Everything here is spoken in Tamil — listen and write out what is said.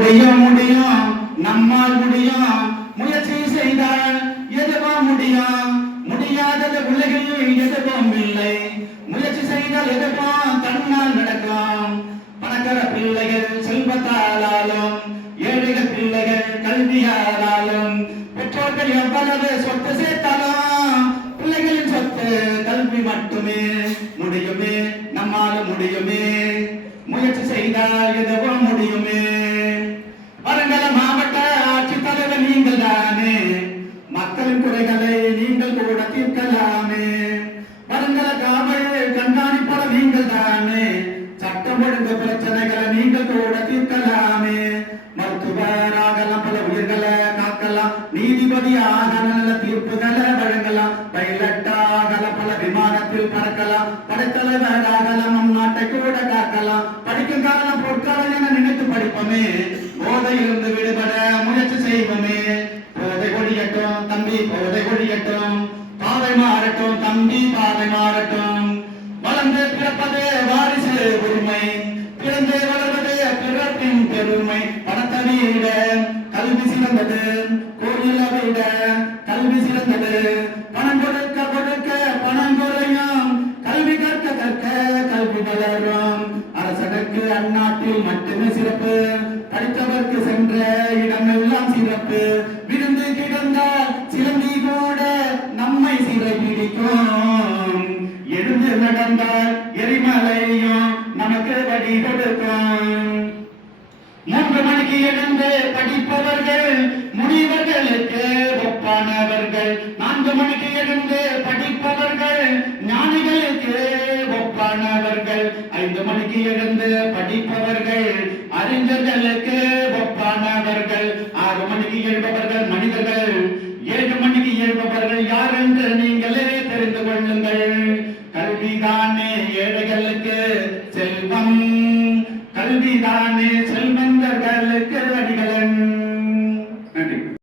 முடியும் முடியும் நம்மால் முடியும் முயற்சி செய்தால் எதுவும் முடியும் முடியாதது உலகில் எதுவும் இல்லை முயற்சி செய்தால் எதுவும் தன்னால் நடக்கும் பணக்கார பிள்ளைகள் செல்வத்தாலும் ஏழைகள் பிள்ளைகள் கல்வியாலும் பெற்றோர்கள் எவ்வளவு சொத்து சேர்த்தாலும் பிள்ளைகளின் சொத்து கல்வி மட்டுமே முடியுமே நம்மாலும் முடியுமே முயற்சி செய்தால் எதுவும் முடியுமே வருங்கால மாவட்ட ஆட்சித்தலைவர் நீங்கள் தானே மக்களின் குறைகளை நீங்கள் கூட தீர்க்கலாமே வருங்கால காவல் கண்காணிப்பாளர் நீங்கள் தானே சட்டம் ஒழுங்கு பிரச்சனைகளை நீங்கள் கூட தீர்க்கலாமே மருத்துவராகலாம் பல உயிர்களை காக்கலாம் நீதிபதி ஆக நல்ல தீர்ப்புகளை வழங்கலாம் பைலட்டாகலாம் பல விமானத்தில் பறக்கலாம் படைத்தலைவராகலாம் நம் நாட்டை கூட காக்கலாம் படிக்கும் காலம் பொற்காலம் என நினைத்து படிப்போமே போதையிலிருந்து விடுபட முயற்சி செய்வோமே போதை ஒழியட்டும் தம்பி போதை ஒழியட்டும் பாதை மாறட்டும் தம்பி பாதை மாறட்டும் வளர்ந்து பிறப்பதே வாரிசு உரிமை பிறந்து வளர்வது பிறப்பின் பெருமை பணத்தை விட கல்வி சிறந்தது கோயிலை விட கல்வி சிறந்தது பணம் கொடுக்க கொடுக்க பணம் குறையும் கல்வி கற்க கற்க கல்வி வளரும் அரசனுக்கு அந்நாட்டில் மட்டுமே சிறப்பு படித்தவர்க்கு சென்ற இடமெல்லாம் சிறப்பு விருந்து கிடந்தால் சிலந்தி கூட நம்மை சிறை பிடிக்கும் எழுந்து நடந்தால் எரிமலையும் நமக்கு வழி கொடுக்கும் 3 மணிக்கு எழுந்து படிப்பவர்கள் முனிவர்களுக்கு ஒப்பானவர்கள் 4 மணிக்கு எழுந்து படிப்பவர்கள் ஞானிகளுக்கு ஒப்பானவர்கள் 5 மணிக்கு எழுந்து படிப்பவர்கள் அறிஞர்களுக்கு ஒப்பானவர்கள் 6 மணிக்கு எழுபவர்கள் மனிதர்கள் 7 மணிக்கு எழுபவர்கள் யார் என்று நீங்களே தெரிந்து கொள்ளுங்கள் கல்விதானே ஏழைகளுக்கு செல்வம் கல்விதானே செல்வந்தர்களுக்கு